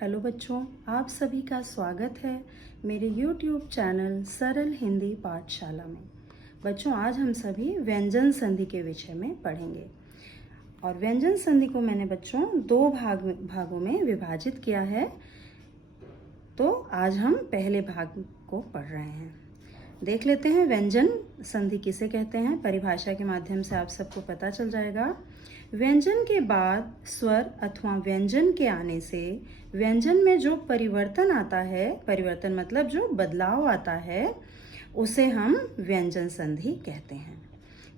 Hello बच्चों, आप सभी का स्वागत है मेरे YouTube चैनल सरल हिंदी पाठशाला में। बच्चों, आज हम सभी व्यंजन संधि के विषय में पढ़ेंगे और व्यंजन संधि को मैंने बच्चों दो भागों में विभाजित किया है। तो आज हम पहले भाग को पढ़ रहे हैं। देख लेते हैं व्यंजन संधि किसे कहते हैं। परिभाषा के माध्यम से आप सबको पता चल जाएगा। व्यंजन के बाद स्वर अथवा व्यंजन के आने से व्यंजन में जो परिवर्तन आता है, परिवर्तन मतलब जो बदलाव आता है, उसे हम व्यंजन संधि कहते हैं।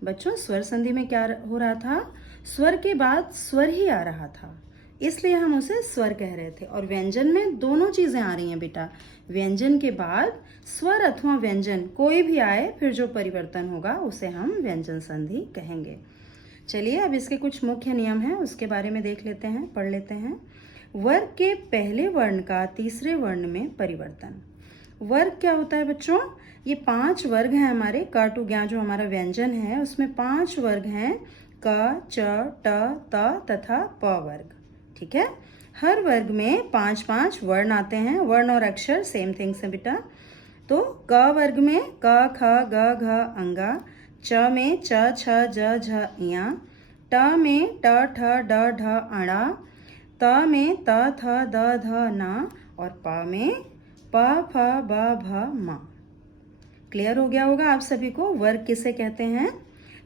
बच्चों, स्वर संधि में क्या हो रहा था? स्वर के बाद स्वर ही आ रहा था, इसलिए हम उसे स्वर कह रहे थे। और व्यंजन में दोनों चीजें आ रही हैं बेटा। व्यंजन के बाद स्वर अथवा व्यंजन कोई भी आए, फिर जो परिवर्तन होगा उसे हम व्यंजन संधि कहेंगे। चलिए, अब इसके कुछ मुख्य नियम हैं, उसके बारे में देख लेते हैं, पढ़ लेते हैं। वर्ग के पहले वर्ण का तीसरे वर्ण में परिवर्तन। वर्ग क्या होता है बच्चों? ये 5 वर्ग हैं हमारे। क टू ज्ञ जो हमारा व्यंजन है उसमें 5 वर्ग हैं, क, च, ट, त तथा प वर्ग। ठीक है। हर वर्ग में 5-5 वर्ण आते हैं। वर्ण और अक्षर सेम थिंग्स है बेटा। तो क वर्ग में क, ख, ग, घ, अंगा। च में च, छ, ज, झ, इया। ट में ट, ठ, ड, ढ, अणा। त में त, थ, द, ध, न। और प में प, फ, ब, भ, म। क्लियर हो गया होगा आप सभी को वर्ग किसे कहते हैं।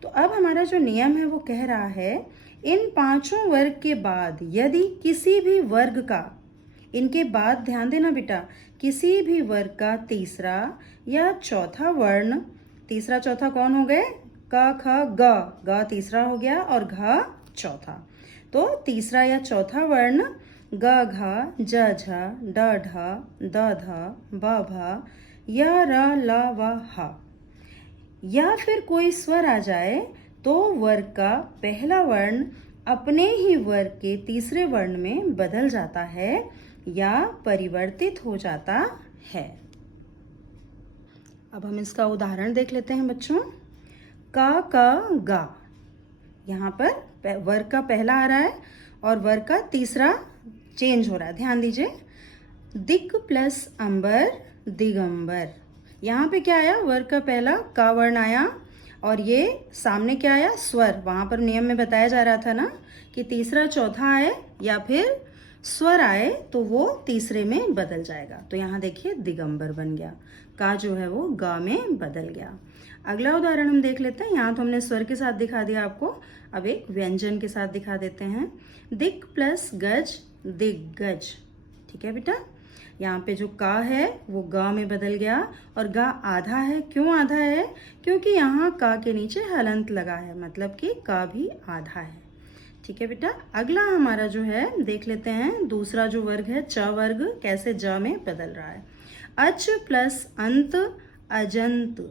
तो अब हमारा जो नियम है वो कह रहा है, इन 5 वर्ग के बाद यदि किसी भी वर्ग का, इनके बाद ध्यान देना बेटा, किसी भी वर्ग का तीसरा या चौथा वर्ण, तीसरा चौथा कौन हो गए? क, ख, ग। ग तीसरा हो गया और घ चौथा। तो तीसरा या चौथा वर्ण ग, घ, ज, झ, ड, ढ, द, ध, ब, भ, य, र, ल, व, ह, या फिर कोई स्वर आ जाए तो वर्ग का पहला वर्ण अपने ही वर्ग के तीसरे वर्ण में बदल जाता है या परिवर्तित हो जाता है। अब हम इसका उदाहरण देख लेते हैं बच्चों। क, क, गा। यहाँ पर वर्ग का पहला आ रहा है और वर्ग का तीसरा चेंज हो रहा है, ध्यान दीजिए। दिक प्लस अंबर, दिगंबर। यहाँ पे क्या आया? वर्ग का पहला का वर्ण आया और ये सामने क्या आया? स्वर। वहां पर नियम में बताया जा रहा था ना कि तीसरा चौथा आए या फिर स्वर आए तो वो तीसरे में बदल जाएगा। तो यहाँ देखिए दिगंबर बन गया, का जो है वो गा में बदल गया। अगला उदाहरण हम देख लेते हैं। यहाँ तो हमने स्वर के साथ दिखा दिया आपको, अब एक व्यंजन के साथ दिखा देते हैं। दिक प्लस गज, दिग्गज। ठीक है बेटा। यहाँ पे जो का है वो गा में बदल गया और गा आधा है। क्यों आधा है? क्योंकि यहाँ का के नीचे हलंत लगा है, मतलब कि का भी आधा है। ठीक है बेटा। अगला हमारा जो है देख लेते हैं, दूसरा जो वर्ग है च वर्ग, कैसे ज में बदल रहा है। अच प्लस अंत, अजंत।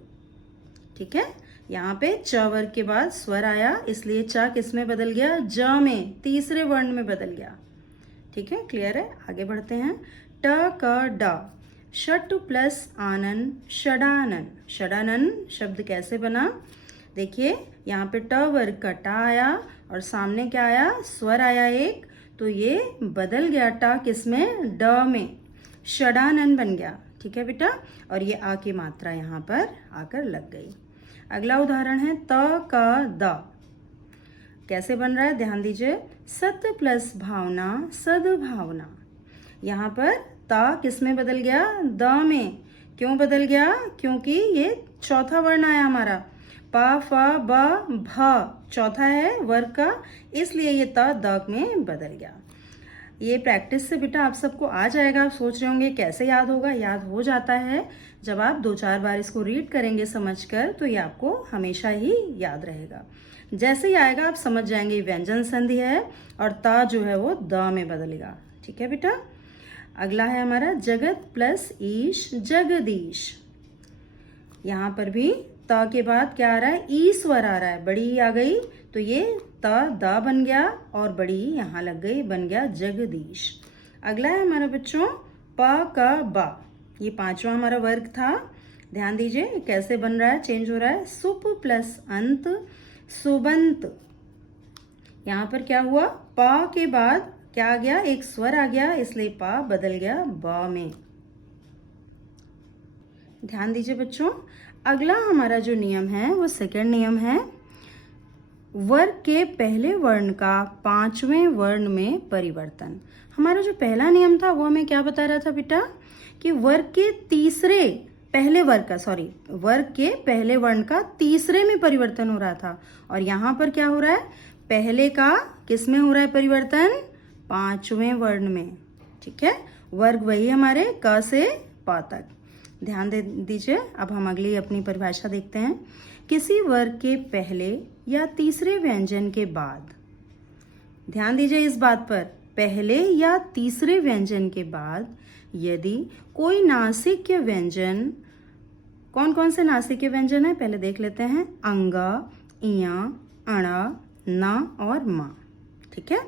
ठीक है। यहाँ पे च वर्ग के बाद स्वर आया, इसलिए च किस में बदल गया? ज में, तीसरे वर्ण में बदल गया। ठीक है, क्लियर है। आगे बढ़ते हैं। ट, क, ड। षट प्लस आनन, षडानन। षडानन शब्द कैसे बना? देखिए, यहाँ पे ट वर्ग का टा आया और सामने क्या आया? स्वर आया एक, तो ये बदल गया टा किस में? ड में, षडानन बन गया। ठीक है बेटा। और ये आ की मात्रा यहाँ पर आकर लग गई। अगला उदाहरण है त, क, द। कैसे बन रहा है? ध्यान दीजिए। सत प्लस भावना, सद्भावना। यहाँ पर ता किस में बदल गया? द में। क्यों बदल गया? क्योंकि ये चौथा वर्ण आया हमारा। प, फ, ब, भ चौथा है वर्ग का, इसलिए ये त द में बदल गया। ये प्रैक्टिस से बेटा आप सबको आ जाएगा। आप सोच रहे होंगे कैसे याद होगा? याद हो जाता है जब आप 2-4 बार इसको रीड करेंगे समझकर, तो ये आपको हमेशा ही याद रहेगा। जैसे ही आएगा आप समझ जाएंगे व्यंजन संधि है और ता जो है वो द में बदलेगा। ठीक है बेटा। अगला है हमारा जगत प्लस ईश, जगदीश। यहाँ पर भी त के बाद क्या आ रहा है? ई स्वर आ रहा है, बड़ी ई आ गई, तो ये त द बन गया और बड़ी यहाँ लग गई, बन गया जगदीश। अगला है हमारा बच्चों प, क, ब। ये 5वां हमारा वर्ग था। ध्यान दीजिए कैसे बन रहा है, चेंज हो रहा है। सुप प्लस अंत, सुबंत। यहाँ पर क्या हुआ? प के बाद क्या आ गया, एक स्वर आ गया, इसलिए पा बदल गया बा में। ध्यान दीजिए बच्चों, अगला हमारा जो नियम है वो सेकंड नियम है, वर्ग के पहले वर्ण का पांचवें वर्ण में परिवर्तन। हमारा जो पहला नियम था वो हमें क्या बता रहा था बेटा, कि वर्ग के पहले वर्ण का तीसरे में परिवर्तन हो रहा था, और यहाँ पर क्या हो रहा है, पहले का किस में हो रहा है परिवर्तन, पांचवें वर्ण में। ठीक है, वर्ग वही हमारे क से प तक। ध्यान दे दीजिए। अब हम अगली अपनी परिभाषा देखते हैं। किसी वर्ग के पहले या तीसरे व्यंजन के बाद, ध्यान दीजिए इस बात पर, पहले या तीसरे व्यंजन के बाद यदि कोई नासिक्य व्यंजन, कौन कौन से नासिक्य व्यंजन है पहले देख लेते हैं, अंगा, इया, अणा, ना और मा। ठीक है,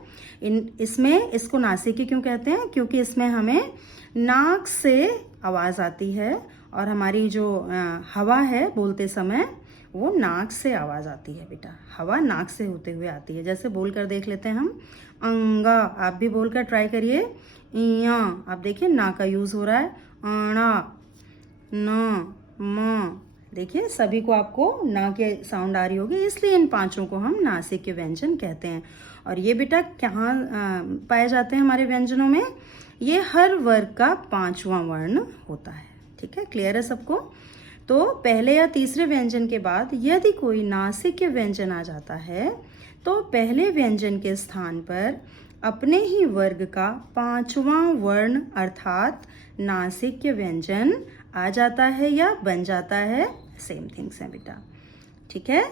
इसमें इसको नासिक्य क्यों कहते हैं, क्योंकि इसमें हमें नाक से आवाज आती है, और हमारी जो हवा है बोलते समय वो नाक से आवाज आती है बेटा, हवा नाक से होते हुए आती है। जैसे बोलकर देख लेते हैं हम, अंगा, आप भी बोलकर ट्राई करिए। इया, आप देखिए ना का यूज हो रहा है। अणा, न, म, देखिए सभी को आपको ना के साउंड आ रही होगी, इसलिए इन पांचों को हम नासिक्य व्यंजन कहते हैं। और ये बेटा कहाँ पाए जाते हैं हमारे व्यंजनों में, ये हर वर्ग का पांचवा वर्ण होता है। ठीक है, क्लियर है सबको। तो पहले या तीसरे व्यंजन के बाद यदि कोई नासिक्य व्यंजन आ जाता है तो पहले व्यंजन के स्थान पर अपने ही वर्ग का पांचवा वर्ण अर्थात नासिक्य व्यंजन आ जाता है या बन जाता है। सेम थिंग्स है बेटा। ठीक है,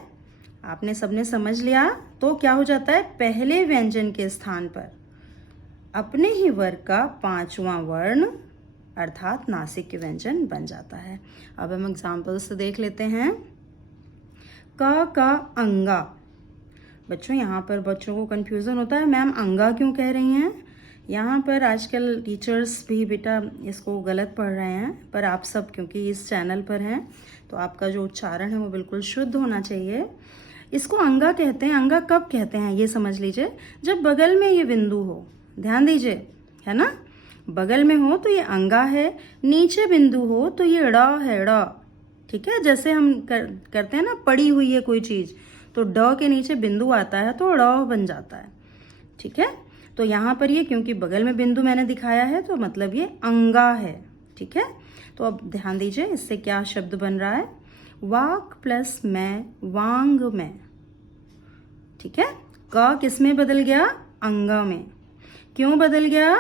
आपने सबने समझ लिया। तो क्या हो जाता है, पहले व्यंजन के स्थान पर अपने ही वर्ग का पांचवा वर्ण अर्थात नासिक्य व्यंजन बन जाता है। अब हम एग्जाम्पल्स से देख लेते हैं। क का अंगा, बच्चों यहाँ पर बच्चों को कंफ्यूजन होता है, मैम अंगा क्यों कह रही हैं। यहाँ पर आजकल टीचर्स भी बेटा इसको गलत पढ़ रहे हैं, पर आप सब क्योंकि इस चैनल पर हैं तो आपका जो उच्चारण है वो बिल्कुल शुद्ध होना चाहिए। इसको अंगा कहते हैं। अंगा कब कहते हैं ये समझ लीजिए, जब बगल में ये बिंदु हो, ध्यान दीजिए, है ना, बगल में हो तो ये अंगा है, नीचे बिंदु हो तो ये ड़ है, ड़। ठीक है, जैसे हम करते हैं ना, पड़ी हुई है कोई चीज तो ड के नीचे बिंदु आता है तो ड़ बन जाता है। ठीक है, तो यहाँ पर ये क्योंकि बगल में बिंदु मैंने दिखाया है तो मतलब ये अंगा है। ठीक है, तो अब ध्यान दीजिए इससे क्या शब्द बन रहा है, वाक प्लस मैं, वांग में। ठीक है, क किस में बदल गया, अंगा में। क्यों बदल गया,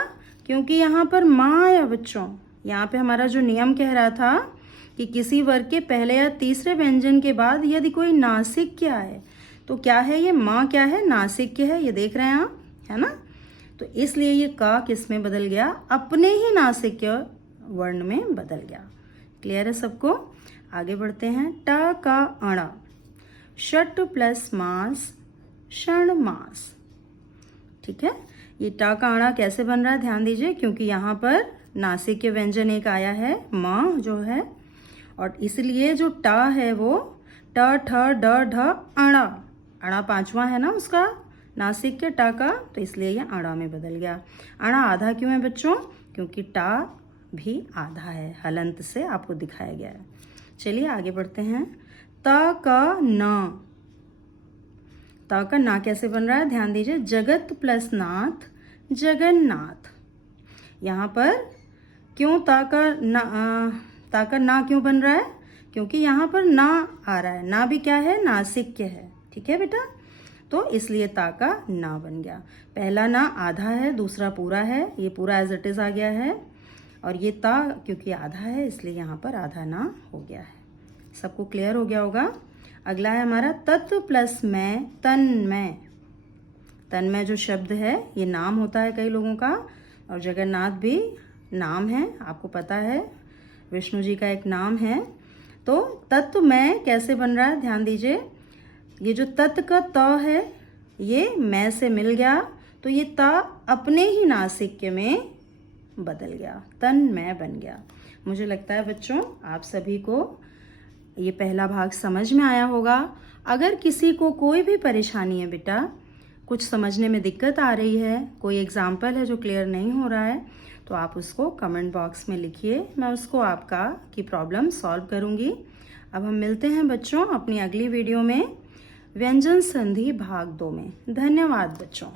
क्योंकि यहाँ पर माँ आया बच्चों। यहाँ पे हमारा जो नियम कह रहा था कि किसी वर्ग के पहले या तीसरे व्यंजन के बाद यदि कोई नासिक्य आए तो क्या है, ये माँ क्या है, नासिक्य है, ये देख रहे हैं आप, है ना। तो इसलिए ये का किस में बदल गया, अपने ही नासिक्य वर्ण में बदल गया। क्लियर है सबको। आगे बढ़ते हैं। ट का अणा, षट प्लस मास, क्षण मास। ठीक है, ये टा का अणा कैसे बन रहा है ध्यान दीजिए, क्योंकि यहाँ पर नासिक्य व्यंजन एक आया है, माँ जो है, और इसलिए जो टा है वो ट ठ ड ढ अणा, अणा पांचवा है ना उसका नासिक्य टा का, तो इसलिए ये अणा में बदल गया। अणा आधा क्यों है बच्चों, क्योंकि टा भी आधा है, हलंत से आपको दिखाया गया है। चलिए आगे बढ़ते हैं। त का न, ता का ना कैसे बन रहा है ध्यान दीजिए, जगत प्लस नाथ, जगन्नाथ। यहाँ पर क्यों ता का ना क्यों बन रहा है, क्योंकि यहाँ पर ना आ रहा है, ना भी क्या है, नासिक्य है। ठीक है बेटा, तो इसलिए ता का ना बन गया। पहला ना आधा है, दूसरा पूरा है, ये पूरा एज इट इज आ गया है, और ये ता क्योंकि आधा है इसलिए यहाँ पर आधा ना हो गया है। सबको क्लियर हो गया होगा। अगला है हमारा तत्व प्लस मैं, तन्मय। तन्मय जो शब्द है ये नाम होता है कई लोगों का, और जगन्नाथ भी नाम है, आपको पता है, विष्णु जी का एक नाम है। तो तत्वमय कैसे बन रहा है ध्यान दीजिए, ये जो तत् का त है ये मैं से मिल गया, तो ये ता अपने ही नासिक्य में बदल गया, तन्मय बन गया। मुझे लगता है बच्चों आप सभी को ये पहला भाग समझ में आया होगा। अगर किसी को कोई भी परेशानी है बेटा कुछ समझने में दिक्कत आ रही है, कोई एग्जाम्पल है जो क्लियर नहीं हो रहा है, तो आप उसको कमेंट बॉक्स में लिखिए, मैं उसको आपका की प्रॉब्लम सॉल्व करूँगी। अब हम मिलते हैं बच्चों अपनी अगली वीडियो में व्यंजन संधि भाग 2 में। धन्यवाद बच्चों।